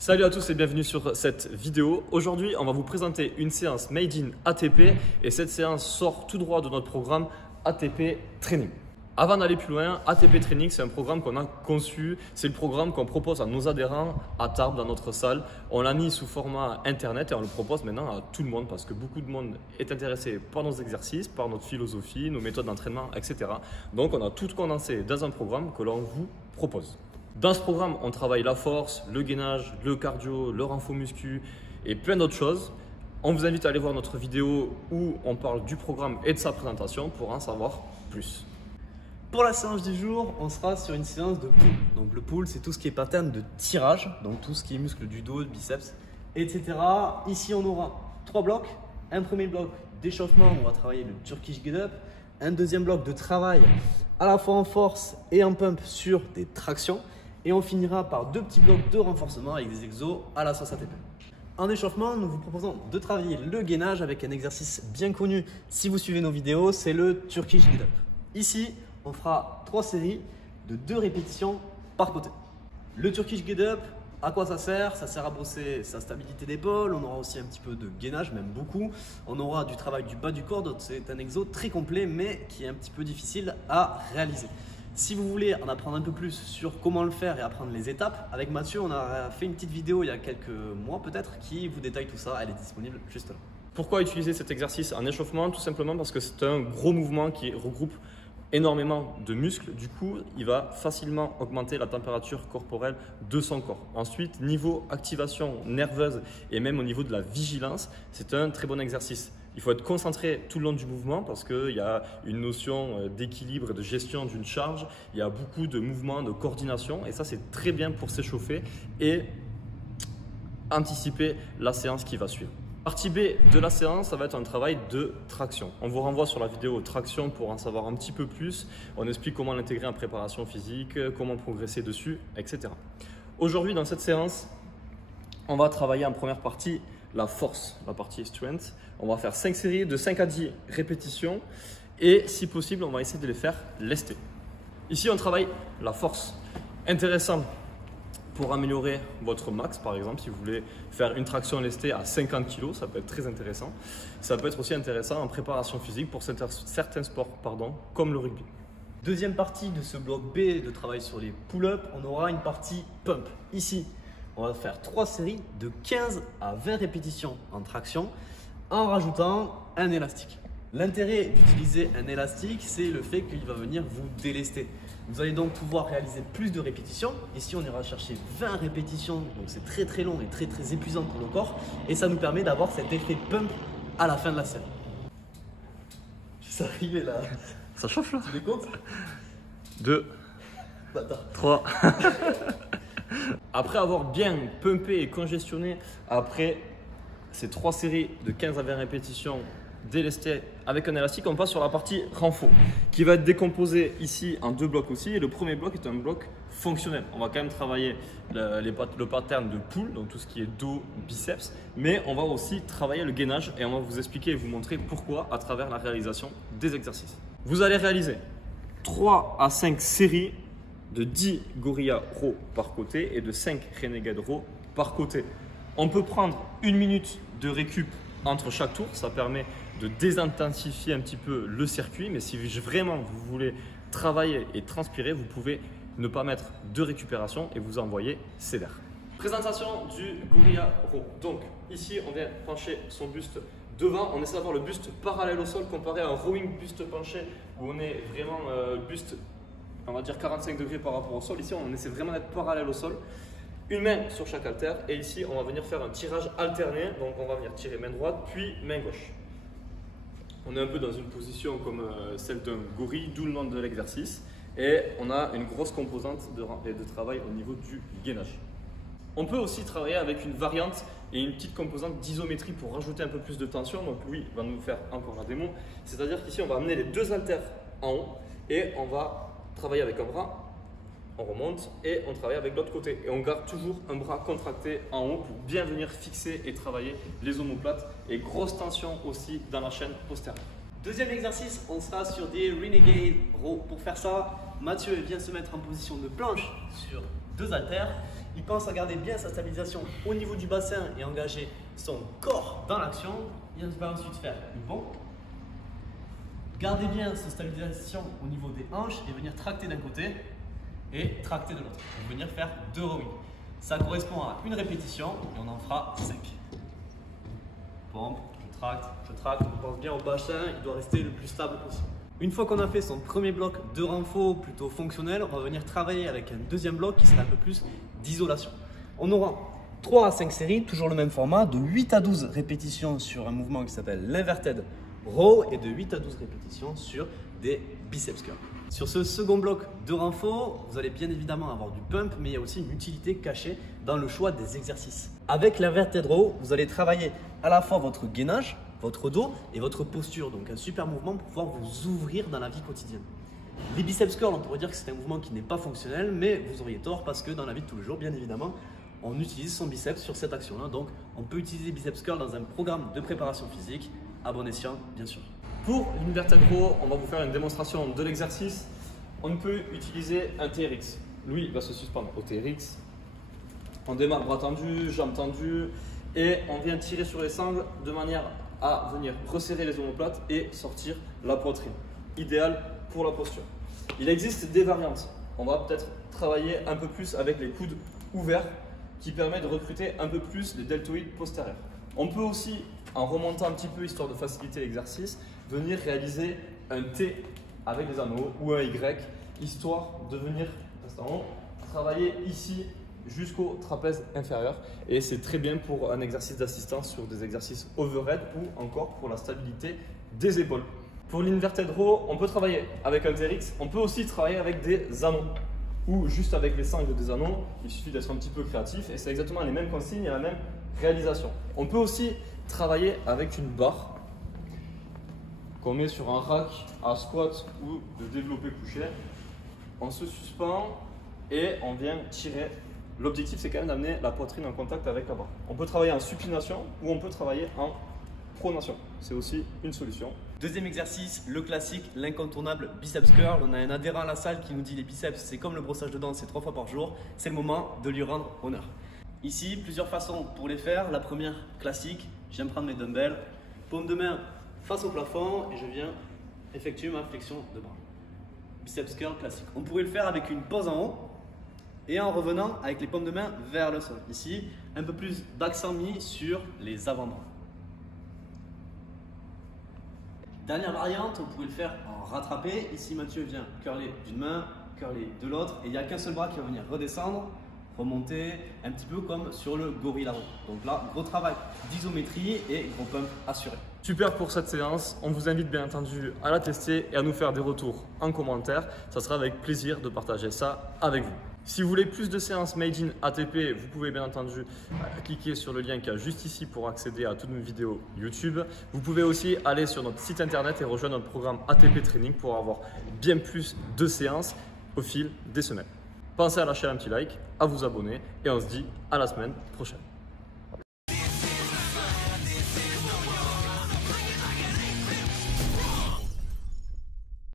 Salut à tous et bienvenue sur cette vidéo. Aujourd'hui, on va vous présenter une séance Made in ATP et cette séance sort tout droit de notre programme ATP Training. Avant d'aller plus loin, ATP Training, c'est un programme qu'on a conçu. C'est le programme qu'on propose à nos adhérents à Tarbes dans notre salle. On l'a mis sous format internet et on le propose maintenant à tout le monde parce que beaucoup de monde est intéressé par nos exercices, par notre philosophie, nos méthodes d'entraînement, etc. Donc on a tout condensé dans un programme que l'on vous propose. Dans ce programme, on travaille la force, le gainage, le cardio, le renfort muscu et plein d'autres choses. On vous invite à aller voir notre vidéo où on parle du programme et de sa présentation pour en savoir plus. Pour la séance du jour, on sera sur une séance de pull. Donc le pull, c'est tout ce qui est pattern de tirage, donc tout ce qui est muscle du dos, biceps, etc. Ici, on aura 3 blocs. Un premier bloc d'échauffement, on va travailler le Turkish Get Up. Un deuxième bloc de travail à la fois en force et en pump sur des tractions. Et on finira par 2 petits blocs de renforcement avec des exos à la sauce ATP. En échauffement, nous vous proposons de travailler le gainage avec un exercice bien connu si vous suivez nos vidéos, c'est le Turkish Get Up. Ici, on fera 3 séries de 2 répétitions par côté. Le Turkish Get Up, à quoi ça sert? Ça sert à bosser sa stabilité d'épaule, on aura aussi un petit peu de gainage, même beaucoup. On aura du travail du bas du corps, donc c'est un exo très complet mais qui est un petit peu difficile à réaliser. Si vous voulez en apprendre un peu plus sur comment le faire et apprendre les étapes, avec Mathieu, on a fait une petite vidéo il y a quelques mois peut-être qui vous détaille tout ça, elle est disponible juste là. Pourquoi utiliser cet exercice en échauffement? Tout simplement parce que c'est un gros mouvement qui regroupe énormément de muscles, du coup il va facilement augmenter la température corporelle de son corps. Ensuite, niveau activation nerveuse et même au niveau de la vigilance, c'est un très bon exercice. Il faut être concentré tout le long du mouvement parce qu'il y a une notion d'équilibre et de gestion d'une charge, il y a beaucoup de mouvements, de coordination et ça c'est très bien pour s'échauffer et anticiper la séance qui va suivre. Partie B de la séance, ça va être un travail de traction. On vous renvoie sur la vidéo traction pour en savoir un petit peu plus. On explique comment l'intégrer en préparation physique, comment progresser dessus, etc. Aujourd'hui, dans cette séance, on va travailler en première partie la force, la partie strength. On va faire 5 séries de 5 à 10 répétitions et si possible, on va essayer de les faire lestés. Ici, on travaille la force. Intéressant. Pour améliorer votre max, par exemple, si vous voulez faire une traction lestée à 50 kg, ça peut être très intéressant. Ça peut être aussi intéressant en préparation physique pour certains sports, comme le rugby. Deuxième partie de ce bloc B de travail sur les pull-ups, on aura une partie pump. Ici, on va faire 3 séries de 15 à 20 répétitions en traction en rajoutant un élastique. L'intérêt d'utiliser un élastique, c'est le fait qu'il va venir vous délester. Vous allez donc pouvoir réaliser plus de répétitions. Ici, on ira chercher 20 répétitions, donc c'est très long et très épuisant pour le corps. Et ça nous permet d'avoir cet effet pump à la fin de la série. Ça arrive là. Ça chauffe là. Tu les comptes? 2, 3. Après avoir bien pumpé et congestionné, après ces 3 séries de 15 à 20 répétitions délesté avec un élastique, on passe sur la partie renfort qui va être décomposée ici en 2 blocs aussi. Et le premier bloc est un bloc fonctionnel. On va quand même travailler le pattern de pull, donc tout ce qui est dos, biceps, mais on va aussi travailler le gainage et on va vous expliquer et vous montrer pourquoi à travers la réalisation des exercices. Vous allez réaliser 3 à 5 séries de 10 Gorilla Row par côté et de 5 Renegade Row par côté. On peut prendre 1 minute de récup entre chaque tour, ça permet de désintensifier un petit peu le circuit, mais si vraiment vous voulez travailler et transpirer, vous pouvez ne pas mettre de récupération et vous envoyer sévère. Présentation du Gorilla Row. Donc ici, on vient pencher son buste devant, on essaie d'avoir le buste parallèle au sol comparé à un rowing buste penché où on est vraiment buste, on va dire 45 degrés par rapport au sol. Ici, on essaie vraiment d'être parallèle au sol. Une main sur chaque haltère et ici on va venir faire un tirage alterné, donc on va venir tirer main droite puis main gauche. On est un peu dans une position comme celle d'un gorille, d'où le nom de l'exercice et on a une grosse composante de travail au niveau du gainage. On peut aussi travailler avec une variante et une petite composante d'isométrie pour rajouter un peu plus de tension, donc Louis va nous faire encore la démo, c'est-à-dire qu'ici on va amener les 2 haltères en haut et on va travailler avec un bras. On remonte et on travaille avec l'autre côté et on garde toujours un bras contracté en haut pour bien venir fixer et travailler les omoplates et grosse tension aussi dans la chaîne postérieure. Deuxième exercice, on sera sur des Renegade Row. Pour faire ça, Mathieu vient se mettre en position de planche sur 2 haltères. il pense à garder bien sa stabilisation au niveau du bassin et engager son corps dans l'action, il va ensuite faire une pompe. Gardez bien sa stabilisation au niveau des hanches et venir tracter d'un côté et tracter de l'autre. Donc venir faire 2 rowing. Ça correspond à une répétition et on en fera 5. Pompe, je tracte, on pense bien au bassin, il doit rester le plus stable possible. Une fois qu'on a fait son premier bloc de renfort plutôt fonctionnel, on va venir travailler avec un deuxième bloc qui sera un peu plus d'isolation. On aura 3 à 5 séries, toujours le même format, de 8 à 12 répétitions sur un mouvement qui s'appelle l'inverted row et de 8 à 12 répétitions sur des biceps curls. Sur ce second bloc de renfort, vous allez bien évidemment avoir du pump, mais il y a aussi une utilité cachée dans le choix des exercices. Avec l'inverted row, vous allez travailler à la fois votre gainage, votre dos et votre posture. Donc un super mouvement pour pouvoir vous ouvrir dans la vie quotidienne. Les biceps curls, on pourrait dire que c'est un mouvement qui n'est pas fonctionnel, mais vous auriez tort parce que dans la vie de tous les jours, bien évidemment, on utilise son biceps sur cette action-là. Donc on peut utiliser biceps curls dans un programme de préparation physique, à bon escient bien sûr. Pour l'inverted row, on va vous faire une démonstration de l'exercice. On peut utiliser un TRX. Lui va se suspendre au TRX. On démarre bras tendus, jambes tendues et on vient tirer sur les sangles de manière à venir resserrer les omoplates et sortir la poitrine. Idéal pour la posture. Il existe des variantes. On va peut-être travailler un peu plus avec les coudes ouverts qui permet de recruter un peu plus les deltoïdes postérieurs. On peut aussi, en remontant un petit peu histoire de faciliter l'exercice, venir réaliser un T avec des anneaux ou un Y, histoire de venir travailler ici jusqu'au trapèze inférieur. Et c'est très bien pour un exercice d'assistance sur des exercices overhead ou encore pour la stabilité des épaules. Pour l'inverted row, on peut travailler avec un TRX, on peut aussi travailler avec des anneaux ou juste avec les sangles des anneaux. Il suffit d'être un petit peu créatif et c'est exactement les mêmes consignes et la même réalisation. On peut aussi travailler avec une barre qu'on met sur un rack à squat ou de développé couché. On se suspend et on vient tirer. L'objectif, c'est quand même d'amener la poitrine en contact avec la barre. On peut travailler en supination ou on peut travailler en pronation. C'est aussi une solution. Deuxième exercice, le classique, l'incontournable biceps curl. On a un adhérent à la salle qui nous dit les biceps, c'est comme le brossage de dents, c'est 3 fois par jour. C'est le moment de lui rendre honneur. Ici, plusieurs façons pour les faire. La première, classique, je viens prendre mes dumbbells, paume de main face au plafond et je viens effectuer ma flexion de bras. Biceps curl classique. On pourrait le faire avec une pause en haut et en revenant avec les paumes de main vers le sol. Ici, un peu plus d'accent mis sur les avant-bras. Dernière variante, on pourrait le faire en rattrapé. Ici, Mathieu vient curler d'une main, curler de l'autre et il n'y a qu'un seul bras qui va venir redescendre, remonter, un petit peu comme sur le gorilla row. Donc là, gros travail d'isométrie et gros pump assuré. Super pour cette séance. On vous invite bien entendu à la tester et à nous faire des retours en commentaire. Ça sera avec plaisir de partager ça avec vous. Si vous voulez plus de séances Made in ATP, vous pouvez bien entendu cliquer sur le lien qu'il y a juste ici pour accéder à toutes nos vidéos YouTube. Vous pouvez aussi aller sur notre site internet et rejoindre notre programme ATP Training pour avoir bien plus de séances au fil des semaines. Pensez à lâcher un petit like, à vous abonner et on se dit à la semaine prochaine.